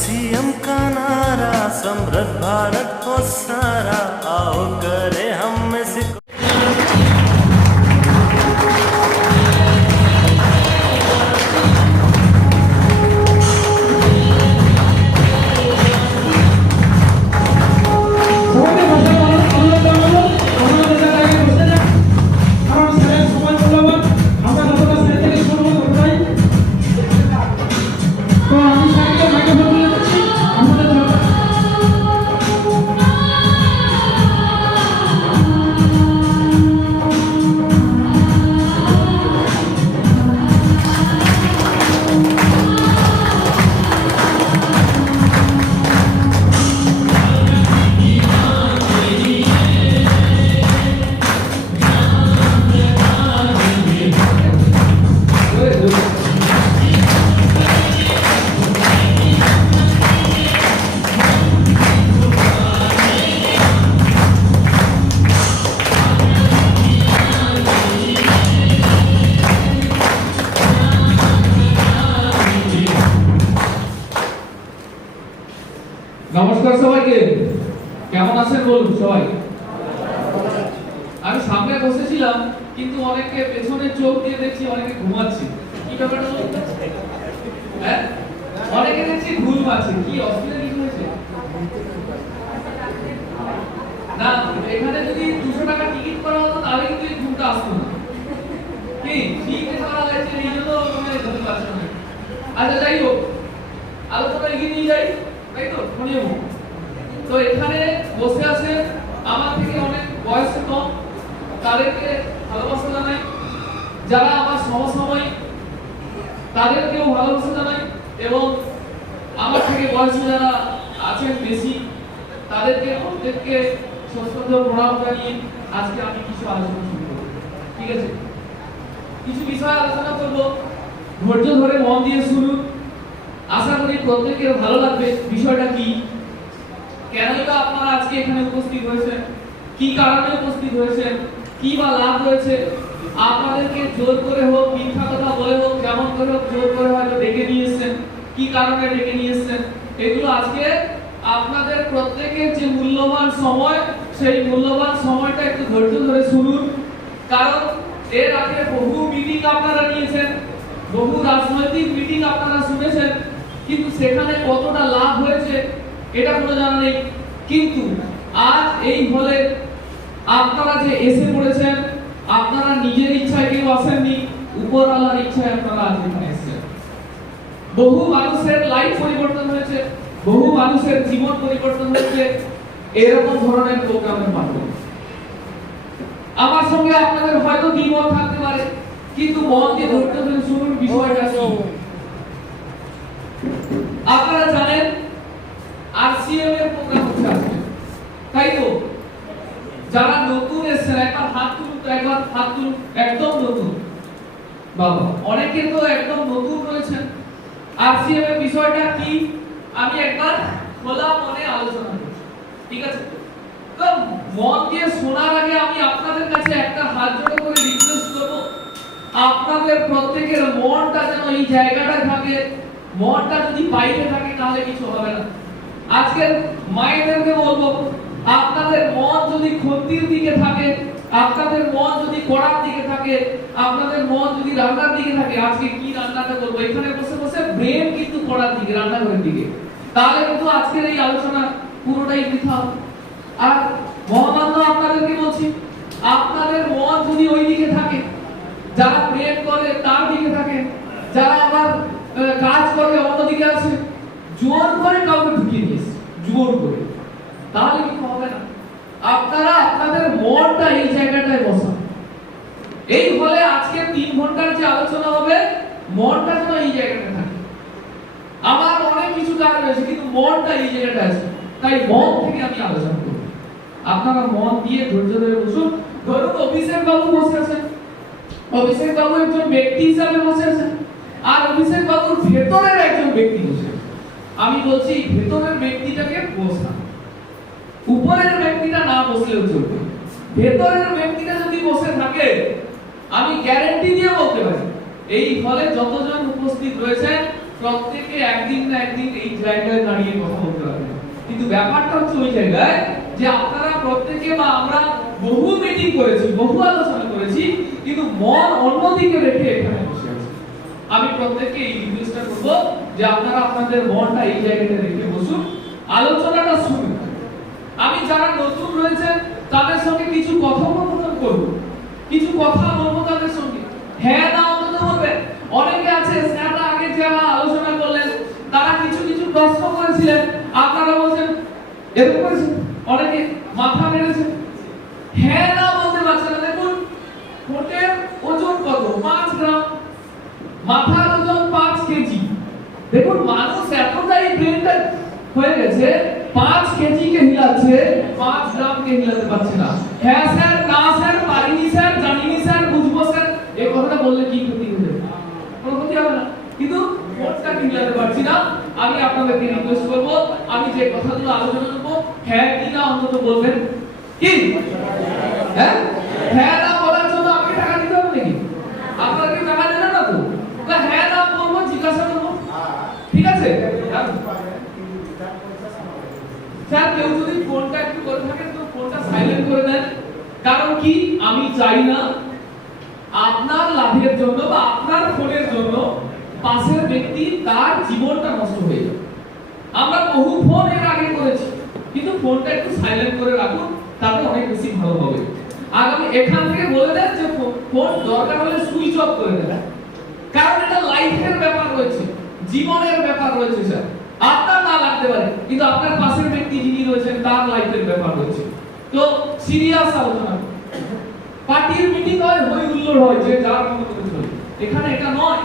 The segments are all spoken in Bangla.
सीएम का नारा समृद्ध भारत को सारा, आओ करे हम इसको। নমস্কার সবাইকে, কেমন আছেন বলুন সবাই। আমি সামনে বসেছিলাম কিন্তু অনেকে পেছনে চোখ দিয়ে দেখছি অনেকে ঘুমাচ্ছে। কি ব্যাপারটা বলুন তো? হ্যাঁ, অনেকে দেখছি ঘুম পাচ্ছে। কি অসুবিধা কি হয়েছে? না, এখানে যদি 200 টাকা টিকিট করা হতো তাহলে কিন্তু এই ঘুমটা আসতো না। কি ঠিক করা হয়েছে এই জন্য মনে হতে পারছে না। আচ্ছা যাই হোক, আলোচনা এগিয়ে নিয়ে যাই, তাই তো? তো এখানে বসে আছে আমার থেকে অনেক বয়সে কম, তাদেরকে ভালোবাসা জানাই। যারা আমার সমসাময়িক তাদেরকেও ভালোবাসা জানাই, এবং আমার থেকে বয়সে যারা আছেন বেশি তাদেরকে প্রত্যেককে সশ্রদ্ধ প্রণাম জানিয়ে আজকে আমি কিছু আলোচনা শুরু করব। ঠিক আছে, কিছু বিষয় আলোচনা করব, ধৈর্য ধরে মন দিয়ে শুনুন। আশা করি প্রত্যেকের ভালো লাগবে। বিষয়টা কি, কেনই বা আপনারা আজকে এখানে উপস্থিত হয়েছেন, কি কারণে উপস্থিত হয়েছেন, কি বা লাভ রয়েছে, আপনাদেরকে জোর করে হোক, মিথ্যা কথা বলে হোক, যেমন করে হোক জোর করে হয়তো ডেকে নিয়ে এসেছেন, কি কারণে ডেকে নিয়ে এসেছেন, এগুলো আজকে আপনাদের প্রত্যেকের যে মূল্যবান সময়, সেই মূল্যবান সময়টা একটু ধৈর্য ধরে শুনুন। কারণ এর আগে বহু মিটিং আপনারা নিয়েছেন, বহু রাজনৈতিক মিটিং আপনারা শুনেছেন, কিন্তু সেখানে কতটা লাভ হয়েছে এটা কোনো জানা নেই। কিন্তু আজ এই হলে আপনারা যে এসে পড়েছেন, আপনারা নিজের ইচ্ছায় কেউ আসেননি, উপরওয়ালার ইচ্ছায় আপনারা আজ এখানে এসেছেন। বহু মানুষের লাইফ পরিবর্তন হয়েছে, বহু মানুষের জীবন পরিবর্তন হয়েছে এরকম ধরনের প্রোগ্রামের মাধ্যমে। আমার সঙ্গে আপনাদের হয়তো দ্বিমত থাকতে পারে, কিন্তু মন দিয়ে ধৈর্য ধরে শুনুন বিষয়টা কি। আপনারা জানেন আরসিএম এর প্রোগ্রাম হচ্ছে আজকে, তাই তো? যারা নতুন এসেছেন একবার হাত তুলুন, একবার হাত তুলুন। একদম নতুন বাবা, অনেকে তো একদম নতুন রয়েছেন। আরসিএম এর বিষয়টা কি আমি একবার খোলা মনে আলোচনা করছি, ঠিক আছে? তো মন দিয়ে শোনার আগে আমি আপনাদের কাছে একটা হাত জোড় করে রিকোয়েস্ট করব, আপনাদের প্রত্যেকের মনটা যেন এই জায়গাটায় থাকে। মনটা যদি বাইরে থাকে তাহলে কিছু হবে না। আজকে মায়েদেরকে বলবো, আপনাদের মন যদি ক্ষতির দিকে থাকে, আপনাদের মন যদি করার দিকে থাকে, আপনাদের মন যদি রান্নার দিকে থাকে, আজকে কি রান্নাটা করবো এখানে বসে বসে ব্রেন কিন্তু করার দিকে, রান্নাঘরের দিকে, তাহলে কিন্তু আজকের এই আলোচনা পুরোটাই বৃথা। আর মহামান্য আপনাদেরকে বলছি, আপনাদের মন যদি ওই দিকে থাকে, যারা প্রেম করে তার দিকে থাকে, যারা আবার কাজ করে অন্যদিকে আছে, জোর করে কাউকে ঢুকিয়ে দিয়েছে, জোর করে, তাহলে কি হবে না। আপনারা আপনাদের মনটা এই জায়গাটায় বসান। এই হলে আজকে 3 ঘন্টার যে আলোচনা হবে, মনটা যেন এই জায়গাটায় থাকে। আমার অনেক কিছু কাজ রয়েছে কিন্তু মনটা এই জায়গাটায় আছে, তাই মন থেকে আমি আলোচনা করব। আপনারা মন দিয়ে ধৈর্য ধরে বসুন। ধরুন অভিষেক বাবু বসে আছেন, অভিষেক বাবু একজন ব্যক্তি হিসাবে বসে আছেন, আর অভিষেক বাবুর ভেতরের একজন ব্যক্তি বসে। আমি বলছি ভেতরের ব্যক্তিটাকে বসা, উপরের ব্যক্তিটা না বসলেও চলবে। ভেতরের ব্যক্তিটা যদি বসে থাকে, আমি গ্যারান্টি দিয়ে বলতে পারি এই হলে যতজন উপস্থিত রয়েছেন প্রত্যেকে একদিন না একদিন এই জায়গায় দাঁড়িয়ে কথা বলতে পারবে, কিন্তু ব্যাপারটা হচ্ছে ওই জায়গায় যে আপনারা প্রত্যেকে বা আমরা বহু মিটিং করেছি, বহু আলোচনা করেছি, কিন্তু মন অন্যদিকে রেখে এখানে বসে আছি। আমি প্রত্যেককে এই রিকোয়েস্টটা করব যে আপনারা আপনাদের মনটা এই জায়গাতে রেখে বসুন, আলোচনাটা শুনুন। আমি যারা নতুন রয়েছে তাদের সঙ্গে কিছু কথোপকথন করব, কিছু কথা বলবো তাদের সঙ্গে। হ্যাঁ না অন্তত বলবে। অনেকে আছে স্যাররা আগে যারা আলোচনা করলেন তারা কিছু কিছু প্রশ্ন করেছিলেন, আপনারা বলছেন এরকম করেছেন, অনেকে মাথা নেড়েছেন, হ্যাঁ না বলতে পারছেন না। দেখুন ফোটের ওজন কত? 5 গ্রাম, মাথার ওজন 5 কেজি। দেখুন মানুষ এতটাই ব্রেনটা হয়ে গেছে 5 কেজি কে হিলাচ্ছে, 5 গ্রাম কে হিলাতে পারছে না। হ্যাঁ স্যার, না স্যার, পারিনি স্যার, জানিনি স্যার, বুঝবো স্যার, এই কথাটা বললে কি ক্ষতি হবে? কোনো ক্ষতি হবে না, কিন্তু ফোনটা হিলাতে পারছি না। আমি আপনাদেরকে রিকোয়েস্ট করব, আমি যে কথাগুলো আলোচনা করব হ্যাঁ কি না অন্তত বলবেন। কি হ্যাঁ হ্যাঁ না বলার জন্য আমাকে টাকা দিতে হবে নাকি? আপনারা কি টাকা দেবেন না তো? হ্যাঁ না বলবো, জিজ্ঞাসা করবো, ঠিক আছে? স্যার কেউ যদি ফোনটা একটু করে থাকেন তো ফোনটা সাইলেন্ট করে দেন। কারণ কি, আমি চাই না আপনার লাভের জন্য বা আপনার ফোনের জন্য পাশের ব্যক্তি তার জীবনটা নষ্ট হয়ে যাবে। আমরা বহু ফোন এর আগে করেছি, কিন্তু ফোনটা একটু সাইলেন্ট করে রাখুন, তাতে অনেক বেশি ভালো হবে। আগামী এখান থেকে বলে দেন যে ফোন দরকার হলে সুইচ অফ করে দেবেন, কারণ এটা লাইফের ব্যাপার রয়েছে, জীবনের ব্যাপার রয়েছে স্যার। আপনার না লাগতে পারে, কিন্তু আপনার পাশের ব্যক্তি যিনি রয়েছেন তার লাইফের ব্যাপার রয়েছে। তো সিরিয়াস আলোচনা, পার্টির মিটিং হয়, হই হুল্লোড় হয়, যে যার মতো করে চলে। এখানে এটা নয়,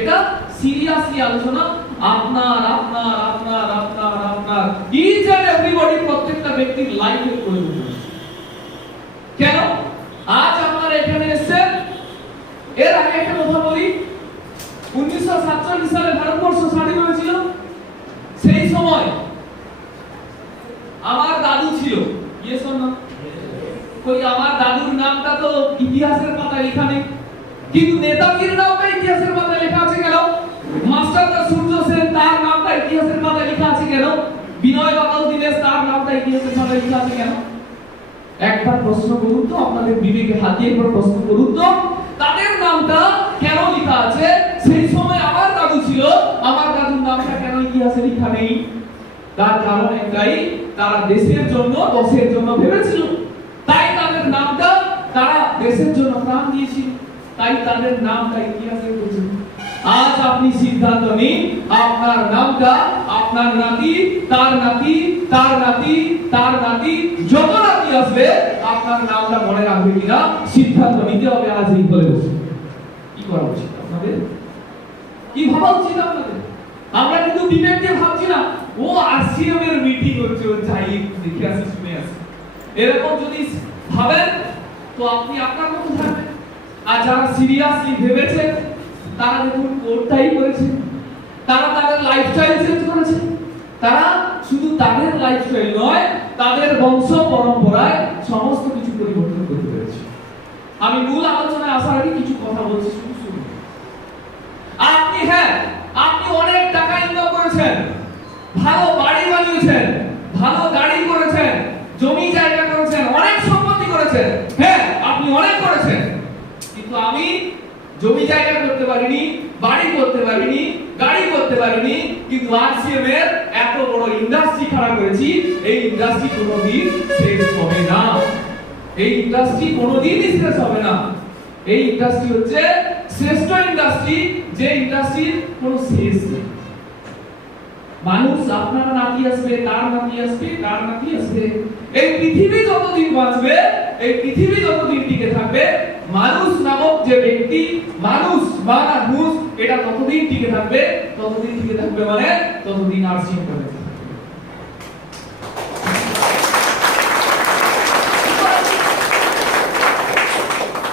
এটা সিরিয়াসলি আলোচনা। আপনার আপনার আপনার আপনার আপনার ইচ এন্ড এভরিবডি, প্রত্যেকটা ব্যক্তির লাইফের প্রয়োজন। কেন আজ আপনারা এখানে এসেছেন? এর আগে একটা কথা বলি, 1947 সালে ভারতবর্ষ স্বাধীন হয়েছিল। সেই সময় আমার দাদু ছিল, ইয়েস অর নো? কই আমার দাদুর নামটা তো ইতিহাসের পাতায় লেখা নেই, কিন্তু নেতাজির নামটা ইতিহাসের পাতায় লেখা আছে কেন? মাস্টারদা সূর্য সেন তার নামটা ইতিহাসের পাতায় লেখা আছে কেন? বিনয় বাদল দীনেশ তার নামটা ইতিহাসের পাতায় লেখা আছে কেন? একবার প্রশ্ন করুন তো, আপনাদের বিবেকে হাত দিয়ে একবার প্রশ্ন করুন তো, তাদের নামটা কেন লেখা আছে? সেই সময় আমার দাদু ছিল, আমার দাদুর নামটা কেন ইতিহাসে লেখা নেই? তার কারণ একটাই, তারা দেশের জন্য, দশের জন্য ভেবেছিল, তাই তাদের নামটা, তারা দেশের জন্য প্রাণ দিয়েছিল, তাই তাদের নামটা ইতিহাসে রয়েছে। আজ আপনি সিদ্ধান্ত নিন, আপনার নামটা আপনার নাতি, তার নাতি, তার নাতি, তার নাতি, যত নাতি আসবে আপনার নামটা মনে রাখবে কিনা সিদ্ধান্ত নিতে হবে। আজই বলে বসে কি করা উচিত আপনাদের, কি ভাবা উচিত আপনাদের? আমরা কিন্তু বিবেক দিয়ে ভাবছি না, ও আরসিএম এর মিটিং হচ্ছে, ও যাই দেখে আসি, শুনে আসি, এরকম যদি ভাবেন তো আপনি আপনার মতো থাকবেন। আর যারা সিরিয়াসলি ভেবেছেন তারা দেখুন কোনটাই করেছে, তারা তাদের লাইফস্টাইল চেঞ্জ করেছে। তারা শুধু তাদের লাইফস্টাইল নয়, তাদের বংশ পরম্পরায় সমস্ত কিছু পরিবর্তন করতে পেরেছে। আমি মূল আলোচনায় আসার আগে কিছু কথা বলছি, শুধু শুনুন। আপনি হ্যাঁ, আপনি অনেক টাকা ইনকাম করেছেন, ভালো বাড়ি বানিয়েছেন, ভালো গাড়ি করেছেন, জমি জায়গা করেছেন, অনেক সম্পত্তি করেছেন, হ্যাঁ আপনি অনেক করেছেন, কিন্তু আমি জমি জায়গা করতে পারিনি, বাড়ি করতে পারিনি, গাড়ি করতে পারিনি, কিন্তু আরসিএম এর এত বড় ইন্ডাস্ট্রি খাড়া করেছি, এই ইন্ডাস্ট্রি কোনোদিন শেষ হবে না। এই ইন্ডাস্ট্রি কোনোদিনই শেষ হবে না। এই ইন্ডাস্ট্রি হচ্ছে শ্রেষ্ঠ ইন্ডাস্ট্রি, যে ইন্ডাস্ট্রির কোনো শেষ নেই। মানুষ আপনার নাতি আসবে, তার নাতি আসবে, তার নাতি আসবে, এই পৃথিবী যতদিন বাঁচবে, এই পৃথিবী যতদিন টিকে থাকবে, মানুষ নামক যে ব্যক্তি, মানুষ বা মানুষ, এটা ততদিন টিকে থাকবে, ততদিন টিকে থাকবে মানে ততদিন আরসিএম করে থাকবে।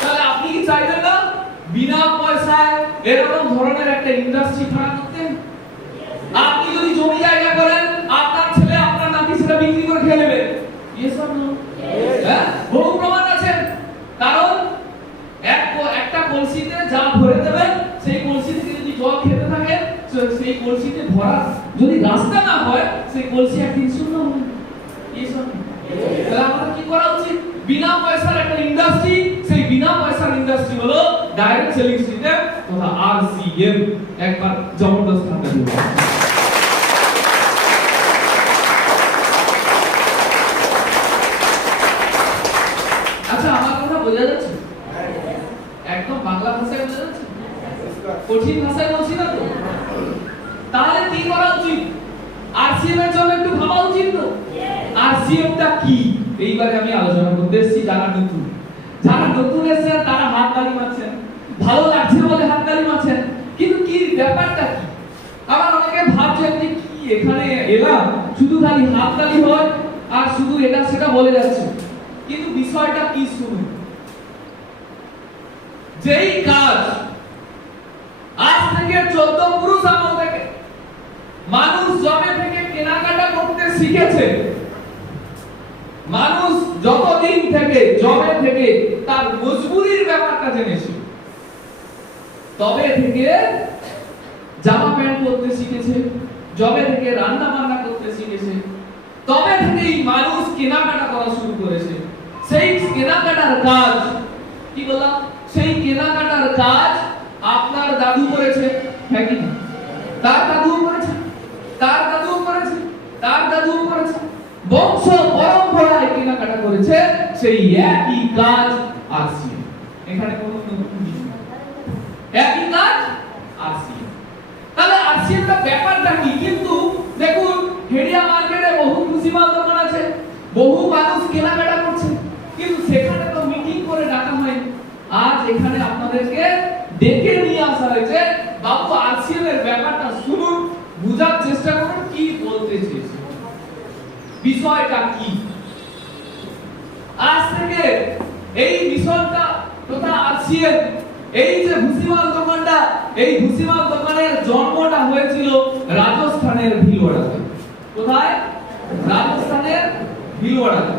তাহলে আপনি কি চাইবেন না বিনা পয়সায় এরকম ধরনের একটা ইন্ডাস্ট্রি খাড়া করতে? আপনি যদি জমি জায়গা করেন, আপনার ছেলে আপনার নাতি সেটা বিক্রি করে খেয়ে নেবে, ইয়েস অর নো? হ্যাঁ, বহু প্রমাণ আছে। কারণ একটা কলসিতে যা ভরে দেবেন, সেই কলসি থেকে যদি জল খেতে থাকে, সে সেই কলসিতে ভরা যদি রাস্তা না হয় সেই কলসি একদিন শূন্য হবে। এই শোনো, তাহলে আমাদের কি করা উচিত? বিনা পয়সার একটা ইন্ডাস্ট্রি, সেই বিনা পয়সার ইন্ডাস্ট্রি হলো ডাইরেক্ট সেলিং সিস্টেম তথা আরসিএম। একবার জবরদস্ত হাতে দিন। আচ্ছা, আমার কথা বোঝা যাচ্ছে? একদম বাংলা ভাষায় বোঝা যাচ্ছে? কঠিন ভাষায় বলছি না তো? তাহলে কি করা উচিত? আরসিএম এর জন্য একটু ভাবা উচিত তো? আরসিএম টা কি? এইবারে আমি আলোচনা করতে এসেছি। যারা নতুন এসেছেন তারা হাত তালি মারছেন, ভালো লাগছে বলে হাত তালি মারছেন, কিন্তু কি ব্যাপারটা কি? আবার অনেকে ভাবছেন যে কি এখানে এলাম শুধু খালি হাত তালি হয় আর শুধু এটা সেটা বলে যাচ্ছে, কিন্তু বিষয়টা কি শুনুন। যেই কাজ আজ থেকে 14 পুরুষ আমল থেকে মানুষ জমে থেকে কেনাকাটা করতে শিখেছে, মানুষ যতদিন থেকে জমে থেকে তার মজবুরির ব্যাপারটা জেনেছে, তবে থেকে জামা প্যান্ট পরতে শিখেছে, যবে থেকে রান্না বান্না করতে শিখেছে, তবে থেকেই মানুষ কেনাকাটা করা শুরু করেছে। সেই কেনাকাটার কাজ কি বললাম? সেই কেনাকাটার কাজ আপনার দাদু করেছে, হ্যাঁ কি না? তার দাদুও করেছে, তার দাদুও করেছে, তার দাদুও করেছে, বংশ পরম্পরায় কেনাকাটা করেছে সেই একই কাজ আরসিএম। এখানে কোনো নতুন কিছু নেই, একই কাজ আরসিএম। তাহলে আরসিএম এর ব্যাপারটা কি? কিন্তু দেখুন, হেডিয়া মার্কেটে বহু ভুসিমাল দোকান আছে, বহু মানুষ কেনাকাটা করছে, কিন্তু সেখানে তো মিটিং করে ডাকা হয়। আজ এখানে আপনাদেরকে ডেকে নিয়ে আসা হয়েছে, বাবু আরসিএম এর ব্যাপারটা শুনুন, বুঝার চেষ্টা করুন কি বলতে চেয়েছে, বিষয়টা কি। আজ থেকে এই মিশনটা তথা আরসিএম, এই যে ভুসিমাল দোকানটা, এই ভুসিমাল দোকানের জন্মটা হয়েছিল রাজস্থানের ভিলওয়াড়াতে। কোথায়? রাজস্থানের ভিলওয়াড়াতে।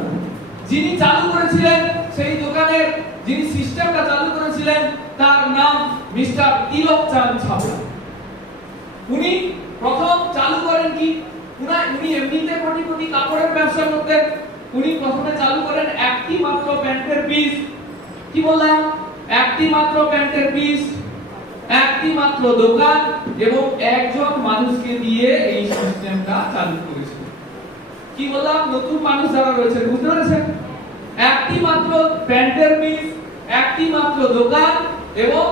যিনি চালু করেছিলেন সেই দোকানের, যিনি সিস্টেমটা চালু করেছিলেন, তার নাম মিস্টার তিলক চাঁদ ছাবড়া। উনি প্রথম চালু করেন কি? উনি এমনিতে কোটি কোটি কাপড়ের ব্যবসা করতেন। উনি প্রথমে চালু করেন একটি মাত্র প্যান্টের পিস। কি বললাম? একটি মাত্র প্যান্টের পিস, একটি মাত্র দোকান এবং একজন মানুষকে দিয়ে এই সিস্টেমটা চালু করেছিল। কি বললাম? নতুন মানুষ যারা রয়েছে বুঝতে পেরেছেন? একটি মাত্র প্যান্টের পিস, একটি মাত্র দোকান এবং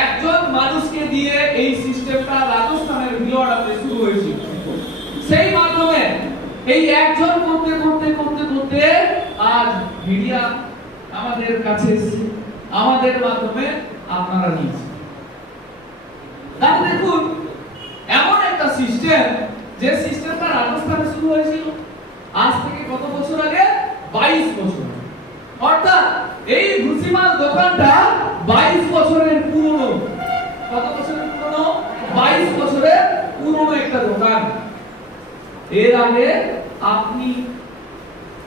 একজন মানুষকে দিয়ে এই সিস্টেমটা রাজস্থানের ভিলওয়াড়াতে শুরু হয়েছিল। সেই মাধ্যমে এই একজন করতে করতে করতে করতে আজ মিডিয়া আমাদের কাছে এসেছে, আমাদের মাধ্যমে আপনারা নিয়েছেন। তাহলে দেখুন, এমন একটা সিস্টেম, যে সিস্টেমটা রাজস্থানে শুরু হয়েছিল আজ থেকে কত বছর আগে? 22 বছর। অর্থাৎ এই ভুসিমাল দোকানটা 22 বছরের পুরনো। কত বছরের পুরনো? 22 বছরের পুরনো একটা দোকান। এর আগে আপনি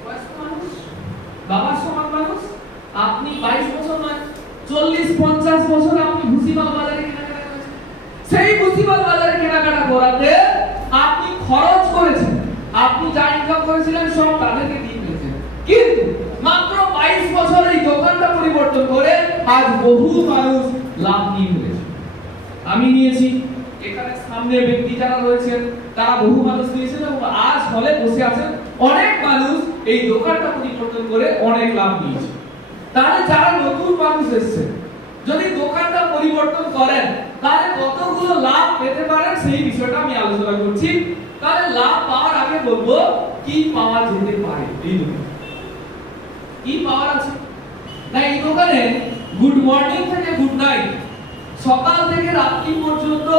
বয়স্ক মানুষ, বাবার সমান মানুষ, আপনি 22 বছর নয় 40-50 বছর আপনি ভুসিমাল বাজারে কেনাকাটা করেছেন। সেই ভুসিমাল বাজারে কেনাকাটা করাতে আপনি খরচ করেছেন, আপনি যা ইনকাম করেছিলেন সব তাদেরকে দিয়ে দিয়েছেন, কিন্তু মাত্র 22 বছর এই দোকানটা পরিবর্তন করে আজ বহু মানুষ লাভ নিয়ে ফেলেছে। আমি নিয়েছি, এখানে সামনে ব্যক্তি যারা রয়েছেন তারা বহু মানুষ নিয়েছেন এবং আজ হলে বসে আছেন অনেক মানুষ এই দোকানটা পরিবর্তন করে অনেক লাভ নিয়েছে। তাহলে যারা নতুন মানুষ এসেছে, যদি দোকানটা পরিবর্তন করেন তাহলে কতগুলো লাভ পেতে পারেন সেই বিষয়টা আমি আলোচনা করছি। তাহলে লাভ পাওয়ার আগে বলবো কি পাওয়া যেতে পারে। এই দোকানে কি পাওয়ার আছে না? এই দোকানে গুড মর্নিং থেকে গুড নাইট, সকাল থেকে রাত্রি পর্যন্ত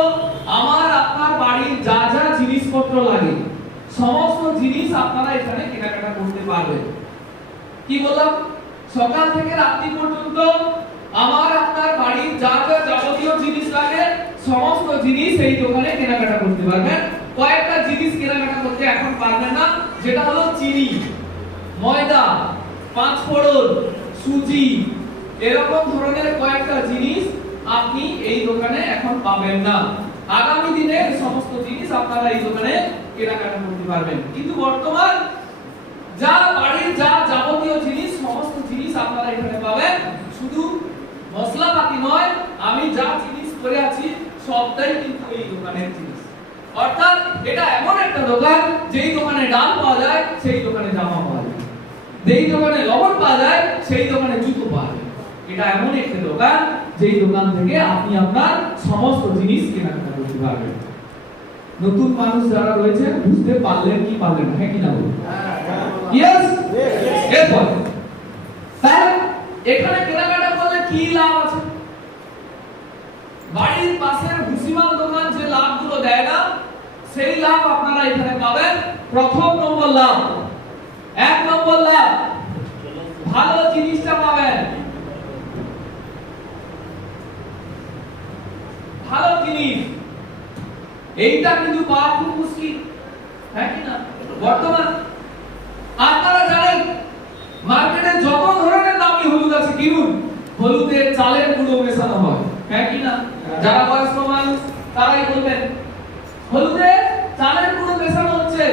আমার আপনার বাড়ির যা যা জিনিসপত্র লাগে সমস্ত জিনিস আপনারা এখানে কেনাকাটা করতে পারবেন। কি বললাম? সকাল থেকে রাত্রি পর্যন্ত আমার আপনার বাড়ির যা যা যাবতীয় জিনিস লাগে সমস্ত জিনিস এই দোকানে কেনাকাটা করতে পারবেন। কয়েকটা জিনিস কেনাকাটা করতে এখন পারবেন না, যেটা হলো চিনি, ময়দা, পাঁচফোড়ন, সুজি, এরকম ধরনের কয়েকটা জিনিস আপনি এই দোকানে এখন পাবেন না। আগামী দিনে জিনিস আপনারা এই দোকানে কেনাকাটা করতে পারবেন। কিন্তু বর্তমান যা বাড়ির যা যাবতীয় জিনিস সমস্ত জিনিস আপনারা এখানে পাবেন। শুধু মশলাপাতি নয়, আমি যা জিনিস করে আছি সবটাই কিন্তু এই দোকানের জিনিস। অর্থাৎ এটা এমন একটা দোকান যেই দোকানে ডাল পাওয়া যায় সেই দোকানে জামা পাওয়া যায়, যেই দোকানে লবণ পাওয়া যায় সেই দোকানে জুতো পাওয়া যায়। এটা এমন একটা দোকান যেই দোকান থেকে আপনি আপনার সমস্ত জিনিস কেনাকাটা করতে পারবেন। নতুন মানুষ যারা রয়েছে বুঝতে পারলেন কি পারলেন না, হ্যাঁ কি না বলুন? ইয়েস, এরপর তাহলে এখানে কেনাকাটা করলে কি লাভ আছে? বাড়ির পাশের ভুসিমাল দোকান যে লাভগুলো দেয় না সেই লাভ আপনারা এখানে পাবেন। প্রথম নম্বর লাভ, 1 নম্বর লাভ, ভালো জিনিসটা পাবেন। ভালো জিনিস এইটা কিন্তু পাওয়া খুব মুশকিল, হ্যাঁ কি না? বর্তমান আপনারা জানেন মার্কেটে যত ধরনের দামি হলুদ আছে কিনুন, হলুদে চালের গুঁড়ো মেশানো হয়, হ্যাঁ কি না? যারা বয়স্ক মানুষ তারাই বলবেন হলুদে চালের গুঁড়ো মেশানো হচ্ছে,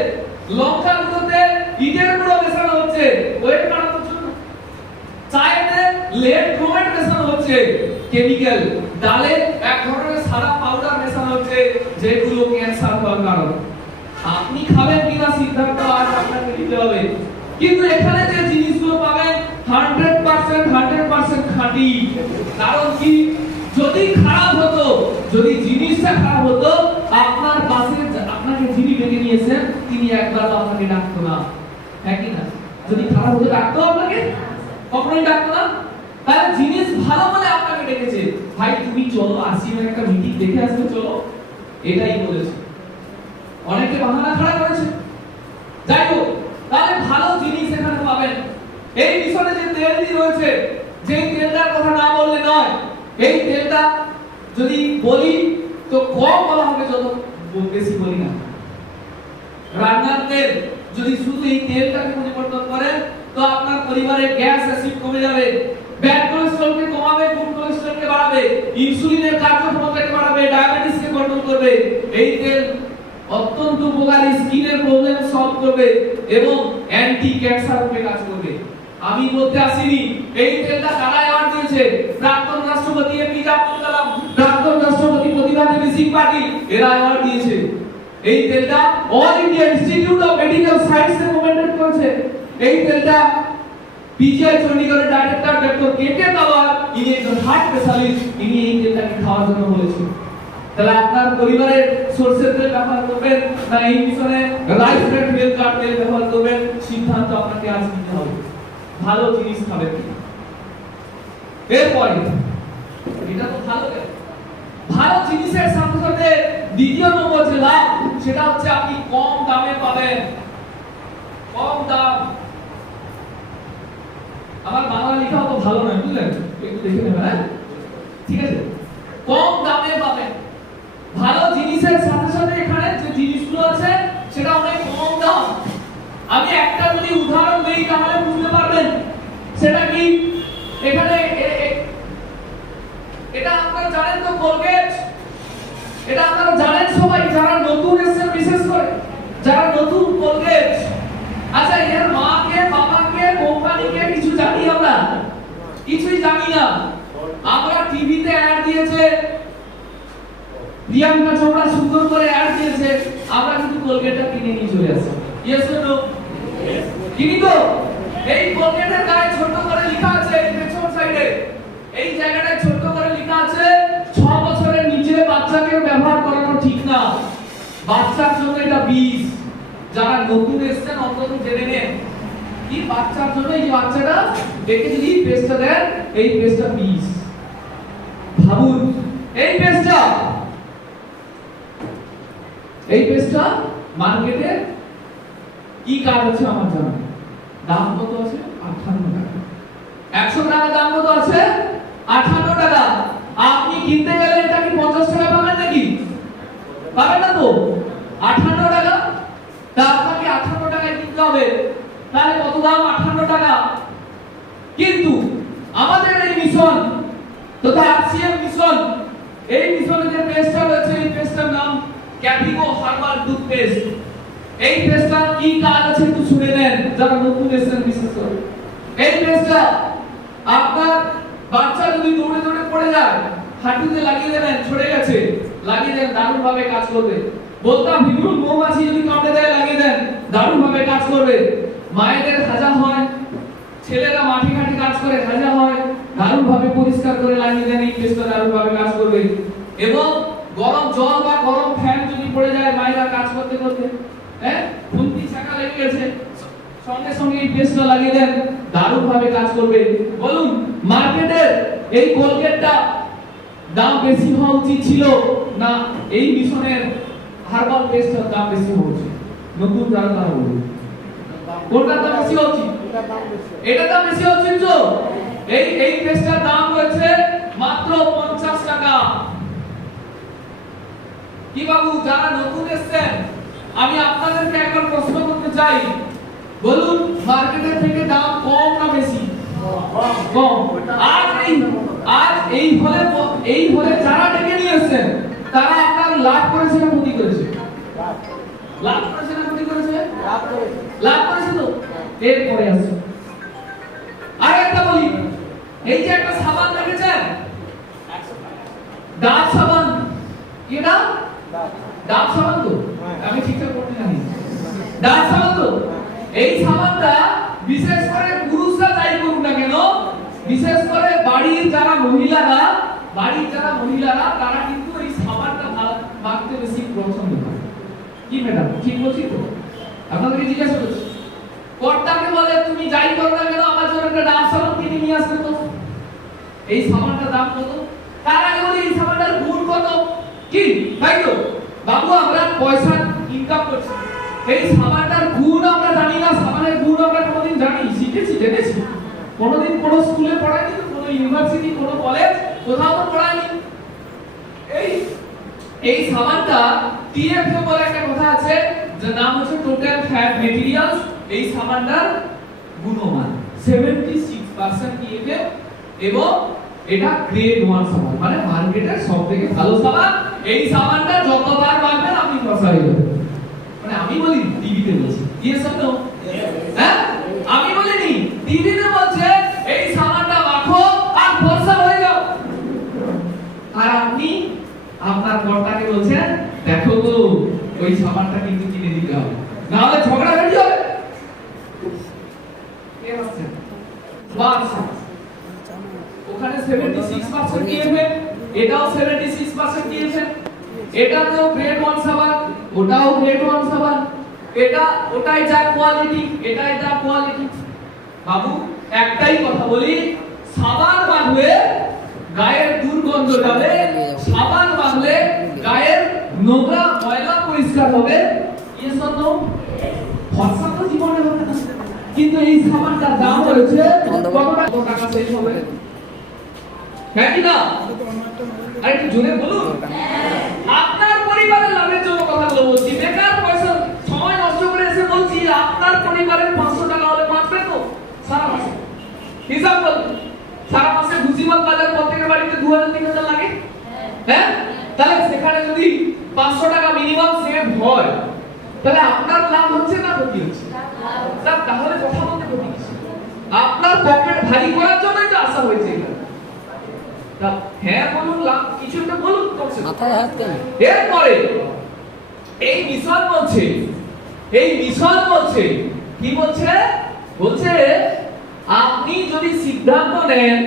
লঙ্কা গুঁড়োতে ইটের গুঁড়ো মেশানো হচ্ছে ওয়েট বাড়ানোর জন্য, চায়েতে লেড ক্রোমেট মেশানো হচ্ছে কেমিক্যাল, ডালে এক ধরনের সাদা পাউডার মেশানো হচ্ছে যেগুলো ক্যান্সার হওয়ার কারণ। আপনি খাবেন কিনা সিদ্ধান্ত আজ আপনাকে নিতে হবে। কিন্তু এখানে যে জিনিসগুলো পাবেন 100% খাঁটি। কারণ কি, যদি খারাপ হতো, যদি জিনিসটা খারাপ হতো, আপনার পাশে আপনাকে যিনি ডেকে নিয়েছেন তিনি একবারও আপনাকে ডাকতো না, হ্যাঁ কি না? যদি খারাপ হতো ডাকতো আপনাকে? কখনোই ডাকতো না। তাহলে জিনিস ভালো বলে আপনাকে ডেকেছে, ভাই তুমি চলো আসিমের একটা মিটিং দেখে আসতে চলো, এটাই বলেছে। অনেকে বাহানা খাড়া করেছে, যাই হোক, তাহলে ভালো জিনিস এখানে পাবেন। এই মিশনে যে তেলটি রয়েছে, যে তেলটার কথা না বললে নয়, এই তেলটা যদি বলি তো কম বলা হবে, যত বেশি বলি না। রান্নার তেল যদি শুধু এই তেলটাকে পরিবর্তন করেন তো আপনার পরিবারে গ্যাস অ্যাসিড কমে যাবে, ব্যাড কোলেস্টেরলকে কমাবে, গুড কোলেস্টেরলকে বাড়াবে, ইনসুলিনের কার্যক্ষমতাকে বাড়াবে, ডায়াবেটিসকে কন্ট্রোল করবে। এই তেল অত্যন্ত উপকারী, স্কিনের প্রবলেম সলভ করবে এবং অ্যান্টি ক্যান্সার রূপে কাজ করবে। আমি বলতে আসিনি, এই তেলটা কারা অ্যাওয়ার্ড দিয়েছে? প্রাক্তন রাষ্ট্রপতি এপিজে আব্দুল কালাম, প্রাক্তন রাষ্ট্রপতি প্রতিভা দেবী সিং পাটিল, এরা অ্যাওয়ার্ড দিয়েছে। এই তেলটা all India institute of medical science recommended করেছে। এই তেলটা পিজিআই চণ্ডীগড়ের ডাইরেক্টর ডক্টর কেকে তাওয়ার, ইনি একজন হার্ট স্পেশালিস্ট, ইনি এই তেলটাকে খাওয়ার জন্য বলেছেন। তাহলে আপনার পরিবারের সরষের তেল ব্যবহার করবেন না এই মিশনে রাইস ব্রেড মিল্ক কাট তেল ব্যবহার করবেন, সিদ্ধান্ত আপনাকে আজ নিতে হবে। ভালো জিনিস খাবেন। এরপরে এটা তো ভালো তেল, ভালো জিনিসের সাথে সাথে দ্বিতীয় নম্বর যে লাভ সেটা হচ্ছে আপনি কম দামে পাবেন। কম দাম, আমার বাংলা লেখা তো ভালো নয়, বুঝলেন? একটু দেখে নেবেন, হ্যাঁ ঠিক আছে? কম দামে পাবেন ভালো জিনিসের সাথে সাথে এখানে যে জিনিসগুলো আছে সেটা অনেক কম দাম। আমি একটা যদি উদাহরণ দেই তাহলে বুঝতে পারবেন সেটা কি। এখানে এটা আপনারা জানেন তো, কোলগেট, এটা আপনারা জানেন সবাই, যারা নতুন এসেছেন বিশেষ করে যারা নতুন, কোলগেট। আচ্ছা, এর মাকে বাবাকে কোম্পানিকে কিছু জানি আমরা? কিছুই জানি না। আমরা টিভিতে অ্যাড দিয়েছে, প্রিয়াঙ্কা চোপড়া সুন্দর করে অ্যাড দিয়েছে, আমরা কিন্তু কোলগেটটা কিনে নিয়ে চলে আসি। Yes or no? কিনি তো? এই কোলগেটের গায়ে ছোট করে লেখা আছে, এই পেছন সাইডে এই জায়গাটায় ছোট করে লেখা আছে 6 বছরের নিচে বাচ্চাকে ব্যবহার করানো ঠিক না, বাচ্চার জন্য এটা বিষ। যারা নতুন এসেছেন অন্তত জেনে নেন কি বাচ্চার জন্য এই বাচ্চাটা দেখে যদি পেস্টটা দেন, এই পেস্টটা বিষ। ভাবুন, এই পেস্টটা মার্কেটে কি কাজ আছে আমার জানা, দাম কত আছে? 58 টাকা। 100 টাকা দাম কত আছে? 58 টাকা। আপনি কিনতে গেলে এটা কি 50 টাকা পাবেন নাকি? পাবেন না তো। 58 টাকা, তা আপনাকে 58 টাকায় কিনতে হবে। তাহলে কত দাম? 58 টাকা। কিন্তু আমাদের এই মিশন তথা আরসিএম মিশন, এই মিশনে যে পেস্টটা রয়েছে, এই পেস্টটার নাম ক্যাপিগো হার্বাল টুথপেস্ট। এই পেস্টটা কি কাজ আছে একটু শুনে নেন যারা নতুন এসেছেন বিশেষ করে। এই পেস্টটা আপনার বাচ্চা যদি দৌড়ে দৌড়ে পড়ে যায় হাঁটুতে লাগিয়ে দেবেন, ছড়ে গেছে লাগিয়ে দেন, দারুণ ভাবে কাজ করবে। বলতাম ভিমরুল মৌমাছি যদি কামড়ে দেয় লাগিয়ে দেন, দারুণ ভাবে কাজ করবে। মায়েদের হাজা হয়, ছেলেরা মাটি ঘাটি কাজ করে হাজা হয়, দারুণ ভাবে পরিষ্কার করে লাগিয়ে দেন, এই পেস্টটা দারুণ ভাবে কাজ করবে। এবং গরম জল বা গরম ফ্যান যদি পড়ে যায় মায়েরা কাজ করতে করতে, হ্যাঁ ফুলকি ছাকা লেগে গেছে, সঙ্গে সঙ্গে এই পেস্টটা লাগিয়ে দেন, দারুণ ভাবে কাজ করবে। বলুন মার্কেটের এই কোলগেটটা দাম বেশি হওয়া উচিত ছিল না এই মিশনের হার্বাল পেস্টের দাম বেশি হওয়া উচিত? নতুন যারা তারা বলুন কোনটার দাম বেশি হওয়া উচিত? এটা দাম বেশি হওয়া উচিত। তো এই পেস্টের দাম রয়েছে মাত্র 50 টাকা। কি বাবু যারা নতুন এসেছেন আমি আপনাদেরকে একবার প্রশ্ন করতে চাই, বলুন মার্কেটের থেকে দাম কম না বেশি? কম। আজ এই হলে যারা ডেকে নিয়ে এসেছেন তারা আপনার লাভ করেছে না ক্ষতি করেছে? লাভ করেছে না ক্ষতি করেছে? লাভ করেছে। তো এরপরে আসছে আর একটা বলি, এই যে একটা সাবান দেখেছেন ডাব সাবান, এটা ডাব সাবান তো আমি ঠিকঠাক করতে জানি, ডাব সাবান তো এই সাবানটা বিশেষ করে পুরুষরা যাই করুন না কেন, বিশেষ করে বাড়ির যারা মহিলারা তারা কিন্তু এই সাবানটা মাখতে বেশি পছন্দ করে। কি ম্যাডাম ঠিক বলছি তো? আপনাদেরকে জিজ্ঞাসা করছি, কর্তাকে বলে তুমি যাই করো না কেন আমার জন্য একটা ডাব সাবান কিনে নিয়ে আসবে তো। এই সাবানটার দাম কত? তার আগে বলি এই সাবানটার গুণ কত? কি তাই তো বাবু আমরা পয়সা ইনকাম করছি, এই সাবানটার গুণ আমরা জানি না। সাবানের গুণ আমরা কোনোদিন জানি শিখেছি জেনেছি? কোনোদিন কোনো স্কুলে পড়ায়নি তো, কোনো ইউনিভার্সিটি কোনো কলেজ কোথাও তো পড়ায়নি। এই সাবানটা টিএফএ বলে একটা কথা আছে যার নাম হচ্ছে টোটাল ফ্যাট ম্যাটেরিয়ালস। এই সাবানটার গুণমান 76% টিএফএ এবং এটা গ্রেড 1 সাবান, মানে মার্কেটের সবথেকে ভালো সাবান। এই সাবানটা যতবার মাখবেন আপনি ফর্সা হয়ে যাবেন। মানে আমি বলি টিভিতে বলছি, ইয়েস অর নো? হ্যাঁ আমি বলিনি, টিভিতে বলছে এই সাবানটা মাখো আর ফর্সা হয়ে যাও। আর আপনি আপনার কর্তাকে বলছেন দেখো তো ওই সাবানটা কিন্তু কিনে দিতে হবে, না হলে ঝগড়া বেশি হবে। কে বলছে? বাস ওখানে 76% টিএফএ, এটাও 76% টিএফএ, এটাতেও গ্রেড 1 সাবান, ওটাও গ্রেড 1 সাবান, ওটাই যা কোয়ালিটি, এটাই যা কোয়ালিটি। বাবু একটাই কথা বলি, সাবান মাখলে গায়ের দুর্গন্ধ যাবে, সাবান মাখলে গায়ের নোংরা ময়লা পরিষ্কার হবে। Yes or no? ফর্সা তো জীবনে হবে না, কিন্তু এই সাবানটার দাম রয়েছে কত টাকা শেষ হবে? হ্যাঁ কি না? আরে একটু জোরে বলুন। আপনার পরিবারের লাভের জন্য কথাগুলো বলছি, বেকার পয়সা সময় নষ্ট করে এসে বলছি আপনার পরিবারের 500 টাকা হলে মাত্র তো সারা মাসে হিসাব করুন, সারা মাসে ভুসিমাল বাজার প্রত্যেকের বাড়িতে 2000-3000 লাগে। হ্যাঁ তাহলে সেখানে যদি 500 টাকা মিনিমাম সেভ হয় তাহলে আপনার লাভ হচ্ছে না ক্ষতি হচ্ছে? তাহলে কথা বলতে ক্ষতি কি? আপনার পকেট ভারী করার জন্যই তো আসা হয়েছে এখানে। হ্যাঁ বলুন, লাভ কিছু একটা বলুন মাথায় হাত কেন? এরপরে এই মিশন বলছে কি বলছে? বলছে আপনি যদি সিদ্ধান্ত নেন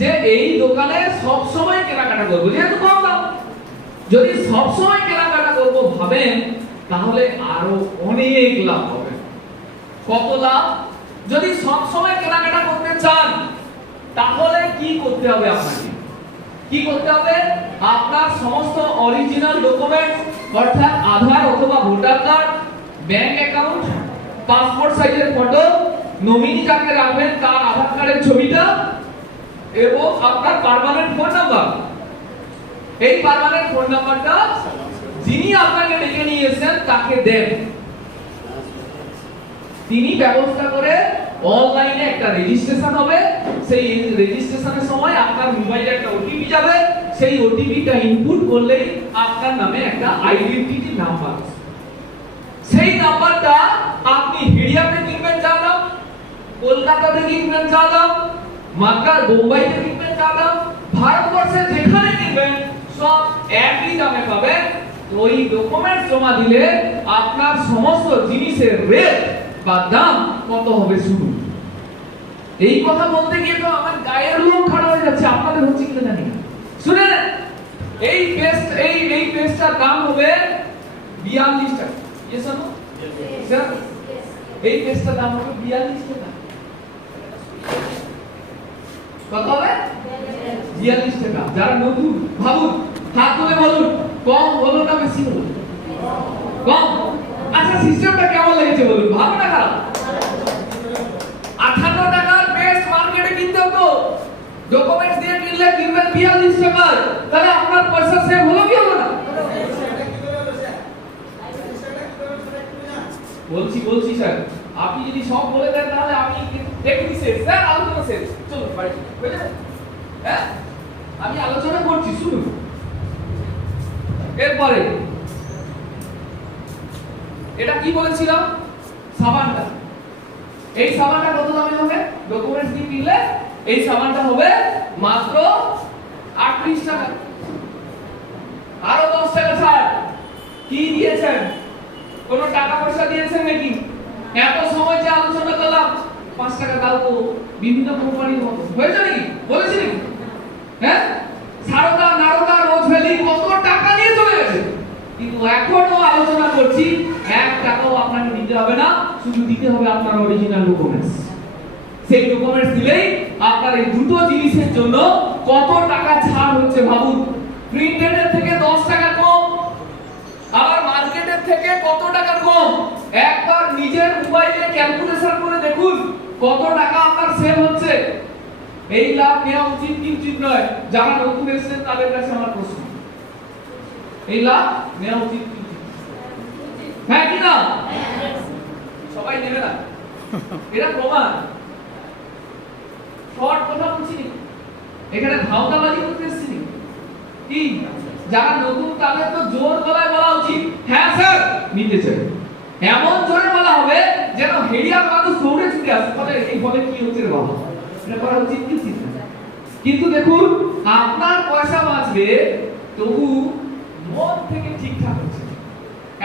যে এই দোকানে সব সময় কেনাকাটা করব, যেহেতু কম দাম, যদি সব সময় কেনাকাটা করব ভাবেন তাহলে আরো অনেক লাভ হবে। কত লাভ? যদি সব সময় কেনাকাটা করতে চান তাহলে কি করতে হবে? আপনাকে কি করতে হবে? আপনার সমস্ত অরিজিনাল ডকুমেন্টস অর্থাৎ আধার অথবা voter card, bank account, passport সাইজের ফটো, নমিনি যাকে রাখবেন তার আধার কার্ডের ছবিটা এবং আপনার পার্মানেন্ট ফোন নাম্বার। এই পার্মানেন্ট ফোন নাম্বারটা যিনি আপনাকে ডেকে নিয়ে এসেছেন তাকে দেন, তিনি ব্যবস্থা করে অনলাইনে একটা রেজিস্ট্রেশন হবে। সেই রেজিস্ট্রেশনের সময় আপনার মোবাইলে একটা ওটিপি যাবে, সেই সেই ওটিপিটা ইনপুট করলেই আপনার নামে একটা আইডেন্টিটি নাম্বার আছে। সেই নাম্বারটা আপনি হেরিয়াতে কিনবেন যা দাম, কলকাতাতে কিনবেন যা দাম, মাদ্রাজ বোম্বাইতে কিনবেন যা দাম, ভারতবর্ষে যেখানে কিনবেন সব একই দামে পাবেন। ওই ডকুমেন্ট জমা দিলে আপনার সমস্ত জিনিসের রেট বা দাম কত হবে শুনুন। এই কথা বলতে গিয়ে তো আমার গায়ের লোম খাড়া হয়ে যাচ্ছে, আপনাদের হচ্ছে কিনা জানি না। শুনেন, এই পেস্টটার দাম হবে 42 টাকা। Yes or no? স্যার, এই পেস্টটার দাম হবে 42 টাকা। কত হবে? 42 টাকা। যারা নতুন ভাবুন, হাত তুলে বলুন কম হলো না বেশি হলো? কম। আচ্ছা, সিস্টেমটা কেমন লেগেছে বলুন, ভালো না খারাপ? 58 টাকার পেস্ট মার্কেটে কিনতে হতো, ডকুমেন্টস দিয়ে কিনলে কিনবেন 42 টাকা। তাহলে আপনার পয়সা সেভ হলো কি হলো না? বলছি স্যার, আপনি যদি সব বলে দেন তাহলে আমি দেখি স্যার আলোচনা শেষ, চলুন বাড়ি বুঝলেন? হ্যাঁ, আমি আলোচনা করছি, শুনুন। এরপরে এটা কি বলেছিলাম, সাবানটা। এই সাবানটা কত দামে হবে? ডকুমেন্টস দিয়ে কিনলে এই সাবানটা হবে মাত্র 38 টাকা। আরো 10 টাকা ছাড়। কি দিয়েছেন? কোন টাকা পয়সা দিয়েছেন নাকি? এত সময় যে আলোচনা করলাম, 5 টাকা দাও তো, বিভিন্ন কোম্পানির মতো হয়েছে নাকি? বলেছি নাকি? হ্যাঁ, সারদা নারদা রোজ ভ্যালি কত টাকা নিয়ে চলে গেছে, কিন্তু এখনো আলোচনা করছি 1 টাকাও আপনাকে দিতে হবে না, শুধু দিতে হবে আপনার অরিজিনাল ডকুমেন্টস। সেই ডকুমেন্টস দিলেই আপনার এই দুটো জিনিসের জন্য কত টাকা ছাড় হচ্ছে ভাবুন। প্রিন্টেডের থেকে 10 টাকা কম, আবার মার্কেটের থেকে কত টাকা কম। একবার নিজের মোবাইলে ক্যালকুলেশন করে দেখুন কত টাকা আপনার সেভ হচ্ছে। এই লাভ নেওয়া উচিত কি উচিত নয়? যারা নতুন এসেছেন তাদের কাছে আমার প্রশ্ন, এই লাভ নেওয়া উচিত কি উচিত? হ্যাঁ কি না? সবাই নেবে না, এটা প্রমাণ। শর্ট কথা বলছি নি, এখানে ধাওতাবাজি করতে এসেছি নি। কি যারা নতুন তাদের তো জোর গলায় বলা উচিত, হ্যাঁ স্যার নিতে চাই, এমন জোরে বলা হবে যেন হেরিয়ার মানুষ দৌড়ে ছুটে আসে, বলে এই বলে কি হচ্ছে রে বাবা, এটা করা উচিত কি উচিত না? কিন্তু দেখুন, আপনার পয়সা বাঁচবে, তবু মন থেকে ঠিকঠাক হচ্ছে,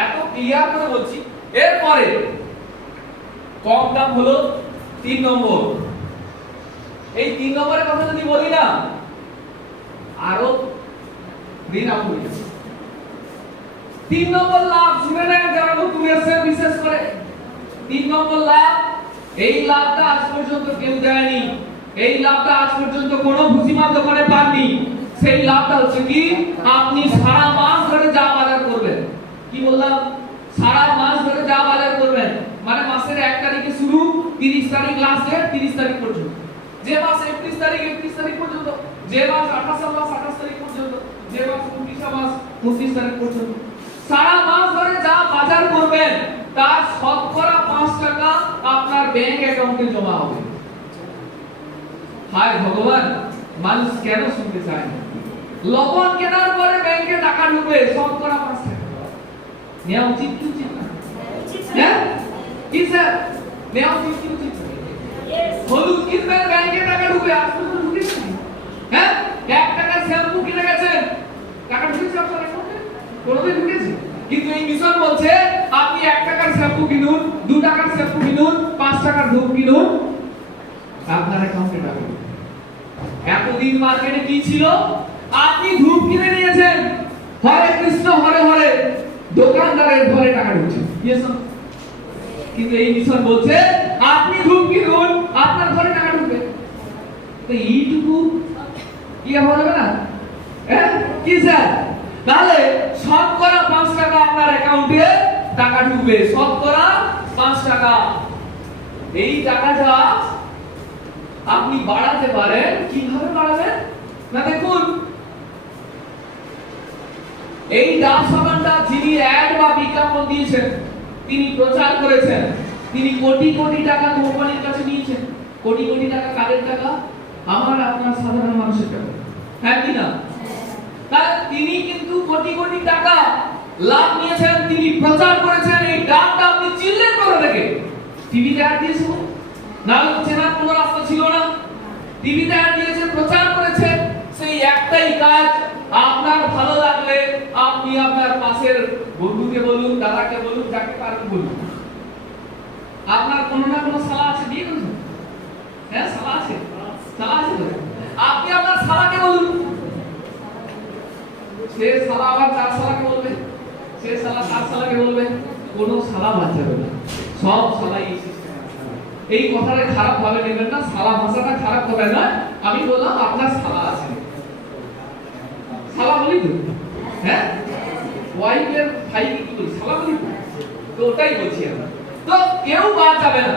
এত ক্লিয়ার করে বলছি। এরপরে কম দাম হলো 3 নম্বর। এই 3 নম্বরের কথা যদি বলি না, আরো দিন আপনি 3 নম্বর লাভ শুনে নেন যারা নতুন এসেছেন, বিশেষ করে 3 নম্বর লাভ। এই লাভটা আজ পর্যন্ত কেউ দেয়নি, এই লাভটা আজ পর্যন্ত কোনো ভুসিমা দোকানে পাননি। সেই লাভটা হচ্ছে কি, আপনি সারা মাস ধরে যা বাজার করবেন। কি বললাম? সারা মাস ধরে যা বাজার করবেন, মানে মাসের 1 তারিখে শুরু, 30 তারিখ লাস্ট ডেট, 30 তারিখ পর্যন্ত। যে মাস 31 তারিখ 31 তারিখ পর্যন্ত, যে মাস 28 মাস 28 তারিখ পর্যন্ত, যে মাস 29 মাস 29 তারিখ পর্যন্ত, সারা মাস ধরে যা বাজার করবেন তার শতকরা 5 টাকা আপনার ব্যাংক অ্যাকাউন্টে জমা হবে। হায় ভগবান, মানুষ কেন শুনতে চায় না? লবণ কেনার পরে ব্যাংকে টাকা ঢুকবে, শতকরা 5 টাকা। নেওয়া উচিত কি উচিত না? হ্যাঁ কি স্যার, নেওয়া উচিত কি উচিত? হলুদ কিনবেন, ব্যাংকে টাকা ঢুকবে, আসলে তো ঢুকেছে। হ্যাঁ, 1 টাকার শ্যাম্পু কিনে গেছেন, টাকা ঢুকেছে আপনার অ্যাকাউন্টে? কোনোদিন ঢুকেছে? কিন্তু এই মিশন বলছে আপনি 1 টাকার শ্যাম্পু কিনুন, 2 টাকার শ্যাম্পু কিনুন, 5 টাকার ধূপ কিনুন, আপনার অ্যাকাউন্টে টাকা ঢুকবে। এতদিন মার্কেটে কি ছিল? আপনি ধূপ কিনে নিয়েছেন, হরে কৃষ্ণ হরে হরে, দোকানদারের ঘরে টাকা ঢুকছে। কিন্তু এই মিশন বলছে আপনি ধূপ কিনুন, আপনার ঘরে টাকা ঢুকবে। তো এইটুকু কি হবে না? হ্যাঁ কি স্যার? তাহলে শতকরা 5 টাকা আপনার অ্যাকাউন্টে টাকা ঢুকবে, শতকরা 5 টাকা। এই টাকাটা আপনি বাড়াতে পারেন। কিভাবে বাড়াবেন? না দেখুন, এই ডাব সাবানটা যিনি অ্যাড বা বিজ্ঞাপন দিয়েছেন, তিনি প্রচার করেছেন, তিনি কোটি কোটি টাকা কোম্পানির কাছে নিয়েছেন। কোটি কোটি টাকা কাদের টাকা? আমার আপনার সাধারণ মানুষের টাকা। হ্যাঁ কি না? তাহলে তিনি কিন্তু কোটি কোটি টাকা লাভ নিয়েছেন, তিনি প্রচার করেছেন, এই ডাকটা আপনি চিনলেন করে দেখে টিভিতে অ্যাড দিয়েছেন, না হলে চেনার কোনো রাস্তা ছিল না। টিভিতে অ্যাড দিয়েছে, প্রচার করেছে, সেই একটাই কাজ। আপনার ভালো লাগলে আপনি আপনার পাশের বন্ধুকে বলুন, দাদাকে বলুন, যাকে পারেন বলুন। আপনার কোনো না কোনো শালা আছে, বিয়ে করেছেন? হ্যাঁ, শালা আছে, শালা আছে তো। আপনি আপনার শালাকে বলুন, সে শালা আবার চার শালাকে বলবে, সে শালা চার শালাকে বলবে, কোনো শালা বাদ যাবে না, সব শালা এই সিস্টেম আছে। এই কথাটা খারাপ ভাবে নেবেন না, শালা ভাষাটা খারাপ কথা নয়, আমি বললাম আপনার শালা আছে। শালা বলি তো, হ্যাঁ, ওয়াইফের ভাই কি বলি, শালা বলি তো, ওটাই বলছি আমরা। তো কেউ বাদ যাবে না।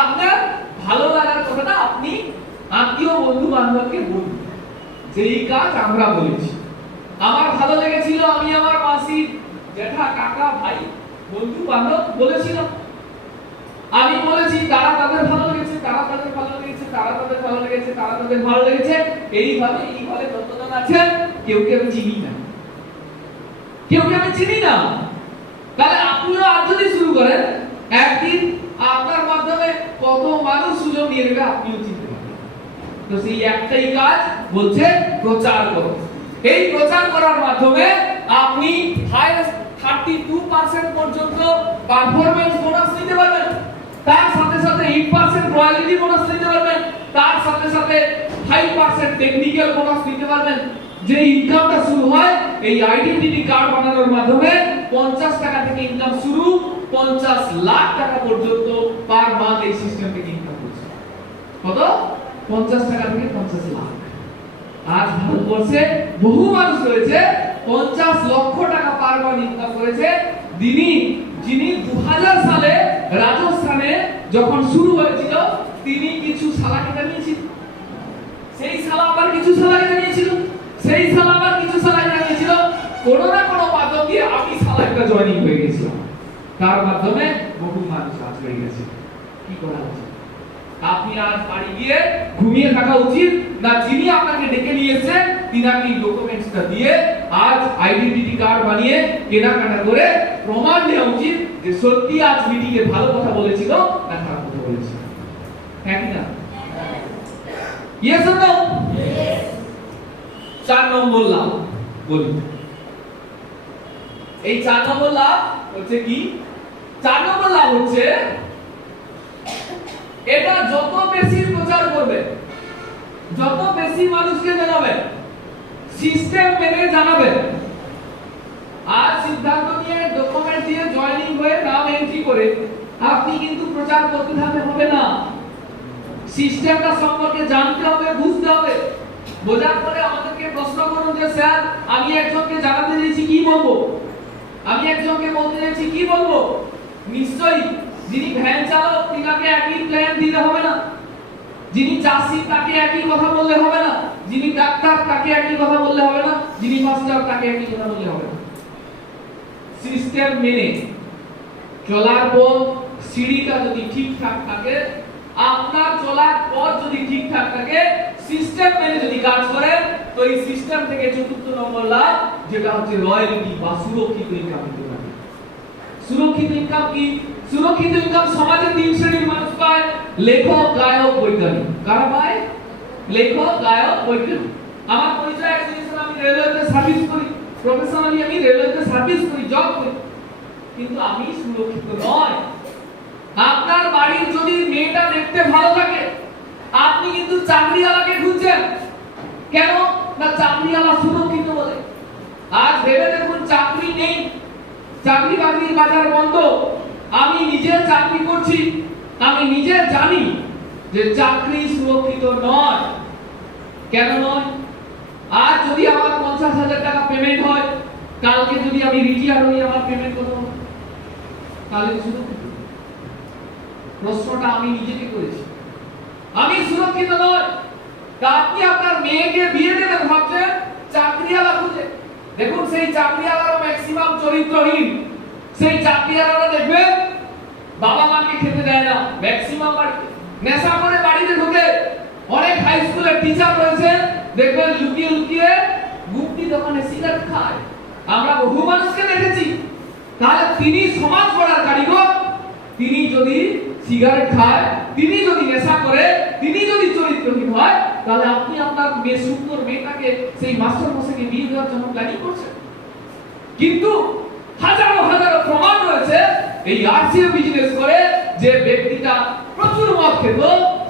আপনার ভালো লাগার কথাটা আপনি আত্মীয় বন্ধু বান্ধবকে বলুন যে এই কাজ আমরা বলেছি, আমার ভালো লেগেছিল, আমি আমার মাসি, জ্যাঠা, কাকা, ভাই, বন্ধু বান্ধব বলেছিলাম, আমি বলেছি, তারা তাদের ভালো লেগেছে, তারা তাদের ভালো লেগেছে, তারা তাদের ভালো লেগেছে, তারা তাদের ভালো লেগেছে, এইভাবে যতজন আছেন, কেউকে আমি চিনি না, কেউকে আমি চিনি না। তাহলে আপনিও আজ যদি শুরু করেন, একদিন আপনার মাধ্যমে কত মানুষ সুযোগ নিয়ে নেবে, আপনিও চিনতে পারবেন। তো সেই একটাই কাজ বলছে প্রচার করো। এই প্রচার করার মাধ্যমে আপনি হাইয়েস্ট 32% পর্যন্ত পারফরম্যান্স বোনাস নিতে পারবেন, তার সাথে সাথে 8% রয়্যালিটি বোনাস নিতে পারবেন, তার সাথে সাথে 5% টেকনিক্যাল বোনাস নিতে পারবেন। যে ইনকামটা শুরু হয় এই আইডেন্টিটি কার্ড বানানোর মাধ্যমে, 50 টাকা থেকে ইনকাম শুরু, 50 লাখ টাকা পর্যন্ত পার মান্থ এই সিস্টেম থেকে ইনকাম করছে। কত? 50 টাকা থেকে 50 লাখ। আজ ভারতবর্ষে বহু মানুষ রয়েছে 50 লক্ষ টাকা পার মান্থ ইনকাম করেছে। যিনি 2000 সালে রাজস্থানে যখন শুরু হয়েছিল, তিনি কিছু শালাকে জানিয়েছিল, সেই শালা আবার কিছু শালাকে জানিয়েছিল, সেই শালা আবার কিছু শালাকে জানিয়েছিল, কোনো না কোনো মাধ্যম দিয়ে আমি শালা একটা জয়েনিং হয়ে গেছিলাম, তার মাধ্যমে বহু মানুষ আজ হয়ে গেছে। কি করা উচিত? আপনি আজ বাড়ি গিয়ে ঘুমিয়ে থাকা উচিত না, যিনি আপনাকে ডেকে নিয়েছে তিনাকে ডকুমেন্টসটা দিয়ে আজ আইডেন্টিটি কার্ড বানিয়ে কেনাকাটা করে প্রমাণ দেওয়া উচিত যে সত্যি আজ মিটিংয়ে ভালো কথা বলেছিল না খারাপ কথা বলেছিল। হ্যাঁ কি না? Yes or no? ইয়েস। 4 নম্বর লাভ বলি। এই 4 নম্বর লাভ হচ্ছে কি? 4 নম্বর লাভ হচ্ছে এটা যত বেশি প্রচার করবে, যত বেশি মানুষকে জানাবে, সিস্টেম মেনে জানাবে। আজ সিদ্ধান্ত নিয়ে ডকুমেন্ট দিয়ে জয়েনিং হয়ে নাম এন্ট্রি করে আপনি কিন্তু প্রচার করতে থাকতে হবে না। সিস্টেমটা সম্পর্কে জানতে হবে, বুঝতে হবে। বোঝার পরে আমাদেরকে প্রশ্ন করুন যে স্যার আমি একজনকে জানাতে চাইছি কি বলবো, আমি একজনকে বলতে চাইছি কি বলবো। নিশ্চয়ই যিনি ভ্যান চালক তিনাকে একই প্ল্যান দিতে হবে না, যিনি চাষি তাকে একই কথা বললে হবে না, যিনি ডাক্তার তাকে একই কথা বললে হবে না, যিনি মাস্টার তাকে একই কথা বললে হবে না। সিস্টেম মেনে চলার পথ সিঁড়িটা যদি ঠিকঠাক থাকে, আপনার চলার পথ যদি ঠিকঠাক থাকে, সিস্টেম মেনে যদি কাজ করেন, তো এই সিস্টেম থেকে 4র্থ নম্বর লাভ যেটা হচ্ছে রয়্যালিটি বা সুরক্ষিত ইনকাম হতে পারে। সুরক্ষিত ইনকাম কি? সুরক্ষিত ইনকাম সমাজে 3 শ্রেণীর মানুষ পায়, লেখক, গায়ক, বৈজ্ঞানিক। কারা পায়? লেখক, গায়ক, বৈজ্ঞানিক। আমার পরিচয় এক্সিবিশন, আমি রেলওয়েতে সার্ভিস করি, প্রফেশনালি আমি রেলওয়েতে সার্ভিস করি, জব করি, কিন্তু আমি সুরক্ষিত নয়। আপনার বাড়ির যদি মেয়েটা দেখতে ভালো থাকে, আপনি কিন্তু চাকরিওয়ালাকে খুঁজছেন। কেন না? চাকরিওয়ালা সুরক্ষিত বলে। আজ ভেবে দেখুন, চাকরি নেই, চাকরি বাকরির বাজার বন্ধ। আমি নিজে চাকরি করছি, আমি নিজে জানি যে চাকরি সুরক্ষিত নয়। কেন নয়? আজ যদি আমার 50,000 টাকা পেমেন্ট হয়, কালকে যদি আমি রিটায়ার হই, আমার পেমেন্ট কত হবে? তাহলে সুরক্ষিত? প্রশ্নটা আমি নিজেকে করেছি। আমি সুরক্ষিত নয়। তা আপনি আপনার মেয়েকে বিয়ে দেবেন ভাবছেন চাকরিওয়ালা খুঁজে। দেখুন, সেই চাকরিওয়ালারা ম্যাক্সিমাম চরিত্রহীন। সেই চাকরিওয়ালারা দেখবেন বাবা মাকে খেতে দেয় না, ম্যাক্সিমাম নেশা করে বাড়িতে ঢুকে। অনেক হাই স্কুলের টিচার রয়েছে দেখবেন লুকিয়ে লুকিয়ে গুপ্তি দোকানে সিগারেট খায়। আমরা বহু মানুষকে দেখেছি। তাহলে তিনি সমাজ গড়ার কারিগর। তিনি যদি সিগারেট খায়, তিনি যদি নেশা করে, তিনি যদি চরিত্রহীন হয়, তাহলে আপনি আপনার মেয়ে সুন্দর মেয়েটাকে সেই মাস্টার মশাইকে বিয়ে দেওয়ার জন্য প্ল্যানিং করছেন। কিন্তু হাজারো হাজারো প্রমাণ রয়েছে এই আরসিএ বিজনেস করে যে ব্যক্তিটা প্রচুর মদ খেত,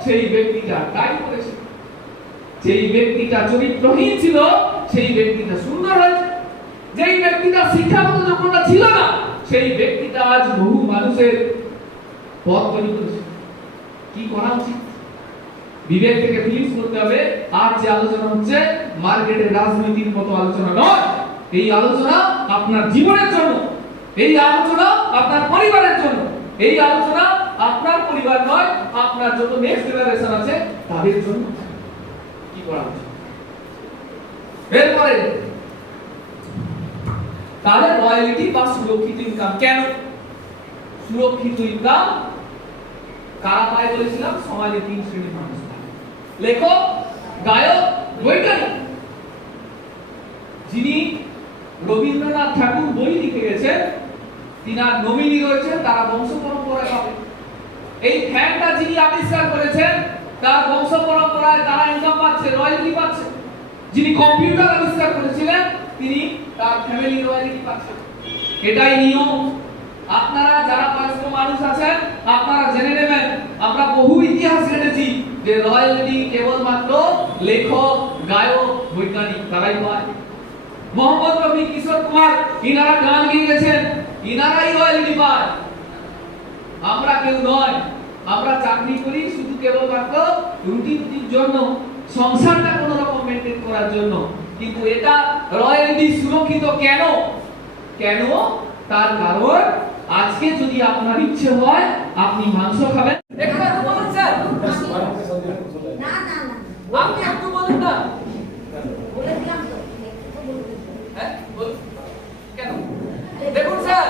সেই ব্যক্তিটা টাই করেছে। যেই ব্যক্তিটা চরিত্রহীন ছিল, সেই ব্যক্তিটা সুন্দর হয়েছে। যেই ব্যক্তিটা শিক্ষাগত যোগ্যতা ছিল না, সেই ব্যক্তিটা আজ বহু মানুষের পথ তৈরি করেছে। কি করা উচিত? বিবেক থেকে ফিলিংস করতে হবে। আর যে আলোচনা হচ্ছে মার্কেটের রাজনীতির মতো আলোচনা নয়। এই আলোচনা আপনার জীবনের জন্য, এই আলোচনা আপনার পরিবারের জন্য, এই আলোচনা আপনার পরিবার নয়, আপনার যত নেক্সট জেনারেশন আছে তাদের জন্য। কি করা উচিত? এরপরে তাহলে রয়্যালিটি বা সুরক্ষিত ইনকাম কেন? সুরক্ষিত ইনকাম কারা পায় বলেছিলাম? সমাজে তিন শ্রেণীর মানুষ পায়। লেখক, গায়ক, বৈজ্ঞানিক। যিনি রবীন্দ্রনাথ ঠাকুর বই লিখে গেছেন, তিনার নমিনি রয়েছে, তারা বংশ পরম্পরায় পাবে। এই ফ্যানটা যিনি আবিষ্কার করেছেন, তার বংশ পরম্পরায় তারা ইনকাম পাচ্ছে, রয়্যালিটি পাচ্ছে। যিনি কম্পিউটার আবিষ্কার করেছিলেন, তিনি তার ফ্যামিলি রয়্যালিটি পাচ্ছেন। এটাই নিয়ম। আপনারা যারা বয়স্ক মানুষ আছেন, আপনারা জেনে নেবেন, আমরা বহু ইতিহাস জেনেছি যে রয়্যালিটি কেবলমাত্র লেখক, গায়ক, বৈজ্ঞানিক তারাই পায়। মোহাম্মদ রফি, কিশোর কুমার, ইনারা গান গেয়ে গেছেন, ইনারাই রয়্যালিটি পায়। আমরা কেউ নয়। আমরা চাকরি করি শুধু কেবলমাত্র রুটির জন্য, সংসারটা কোন রকম মেইনটেইন করার জন্য। কিন্তু এটা রয়্যালিটি সুরক্ষিত কেন? কেন? তার কারণ আজকে যদি আপনার ইচ্ছে হয় আপনি মাংস খাবেন, এখানে তো বলুন স্যার, না না না আপনি একটু বলুন না। বলেছিলাম তো হ্যাঁ বলুন। কেন? দেখুন স্যার,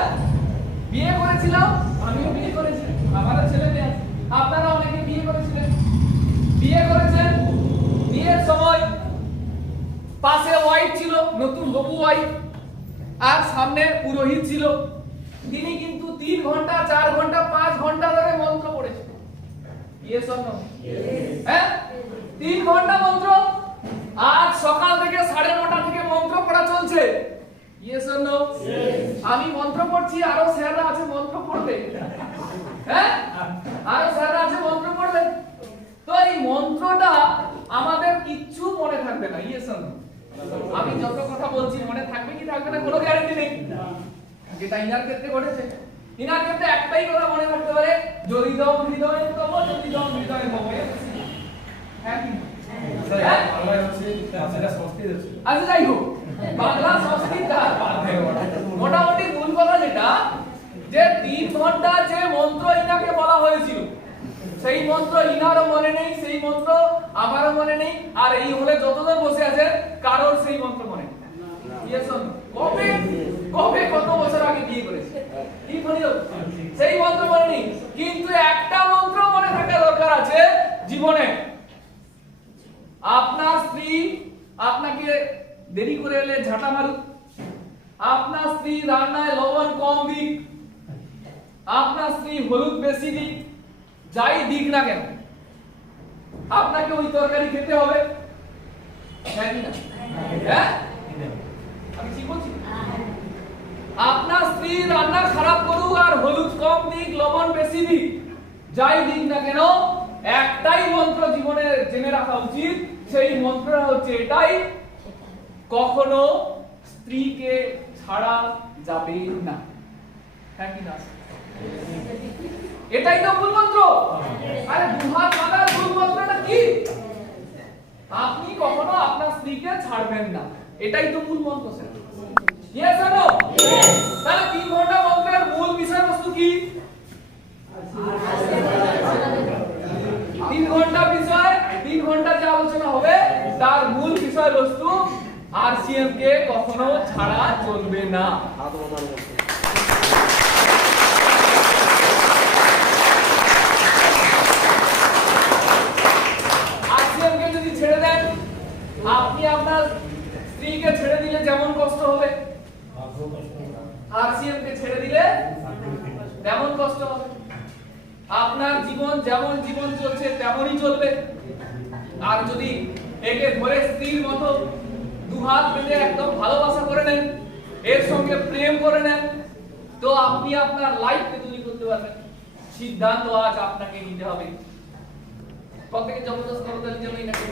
বিয়ে করেছিলাম, আমিও বিয়ে করেছি, আমারও ছেলে মেয়ে আছে, আপনারা অনেকে বিয়ে করেছিলেন, বিয়ে করেছেন। বিয়ের সময় পাশে ওয়াইফ ছিল, নতুন হবু ওয়াইফ, আর সামনে পুরোহিত ছিল। তিনি কিন্তু 3 ঘন্টা, 4 ঘন্টা, 5 ঘন্টা ধরে মন্ত্র পড়েছেন। Yes or no? হ্যাঁ, 3 ঘন্টা মন্ত্র। আজ সকাল থেকে 9:30 থেকে মন্ত্র পড়া চলছে। Yes or no? আমি মন্ত্র পড়ছি, আরো স্যাররা আছে মন্ত্র পড়বে। হ্যাঁ, আরো স্যাররা আছে মন্ত্র পড়বে। তো এই মন্ত্রটা আমাদের কিচ্ছু মনে থাকবে না। Yes or no? আমি যত কথা বলছি মনে থাকবে কি থাকবে না কোনো গ্যারান্টি নেই। যেটা ইনার ক্ষেত্রে ঘটেছে, ইনার ক্ষেত্রে একটাই কথা মনে রাখতে পারে, যদি দম হৃদয়ে তব, যদি দম হৃদয়ে তব। হ্যাঁ কি? স্যার বাংলায় হচ্ছে, এটা সংস্কৃত হচ্ছে। আচ্ছা যাই হোক, বাংলা সংস্কৃত মোটামুটি মূল কথা যেটা, যে 3 ঘন্টা যে মন্ত্র ইনাকে বলা হয়েছিল, সেই মন্ত্র ইনারও মনে নেই, সেই মন্ত্র আমারও মনে নেই, আর এই হলে যতজন বসে আছে কারোর সেই মন্ত্র মনে নেই। Yes or no? কবে কবে কত বছর আগে বিয়ে করেছে, কি বলিল, সেই মন্ত্র মনে নেই। কিন্তু একটা মন্ত্র মনে থাকা দরকার আছে জীবনে। আপনার স্ত্রী আপনাকে দেরি করে এলে ঝাঁটা মারুক, আপনার স্ত্রী রান্নায় লবণ কম দিক, আপনার স্ত্রী হলুদ বেশি দিক, যাই দিক না কেন আপনাকে ওই তরকারি খেতে হবে। হ্যাঁ কি না? হ্যাঁ, আমি কি বলছি? আপনার স্ত্রী রান্না খারাপ করুক আর হলুদ কম দিক, লবণ বেশি দিক, যাই দিক না কেন, একটাই মন্ত্র জীবনে জেনে রাখা উচিত। সেই মন্ত্রটা হচ্ছে এটাই, কখনো স্ত্রীকে ছাড়া যাবে না। হ্যাঁ কি না? এটাই তো মূল মন্ত্র। আরে দুহাত বাঁধার মূল মন্ত্রটা কি? আপনি কখনো আপনার স্ত্রীকে ছাড়বেন না, এটাই তো মূল মন্ত্র স্যার। Yes or no? তাহলে 3 ঘন্টা মন্ত্রের মূল বিষয়বস্তু কি? 3 ঘন্টা বিষয়, 3 ঘন্টা যে আলোচনা হবে তার মূল বিষয়বস্তু আরসিএম কে কখনো ছাড়া চলবে না। আরসিএম কে যদি ছেড়ে দেন, আরসিএম কে ছেড়ে দিলে তেমন কষ্ট হবে। আপনার জীবন যেমন জীবন চলছে তেমনই চলবে। আর যদি একে ধরে স্ত্রীর মতো দুহাত বেঁধে একদম ভালোবাসা করে নেন, এর সঙ্গে প্রেম করে নেন, তো আপনি আপনার লাইফকে তৈরি করতে পারবেন। সিদ্ধান্ত আজ আপনাকে নিতে হবে। প্রত্যেকে জবরদস্ত করতে দিতে নাকি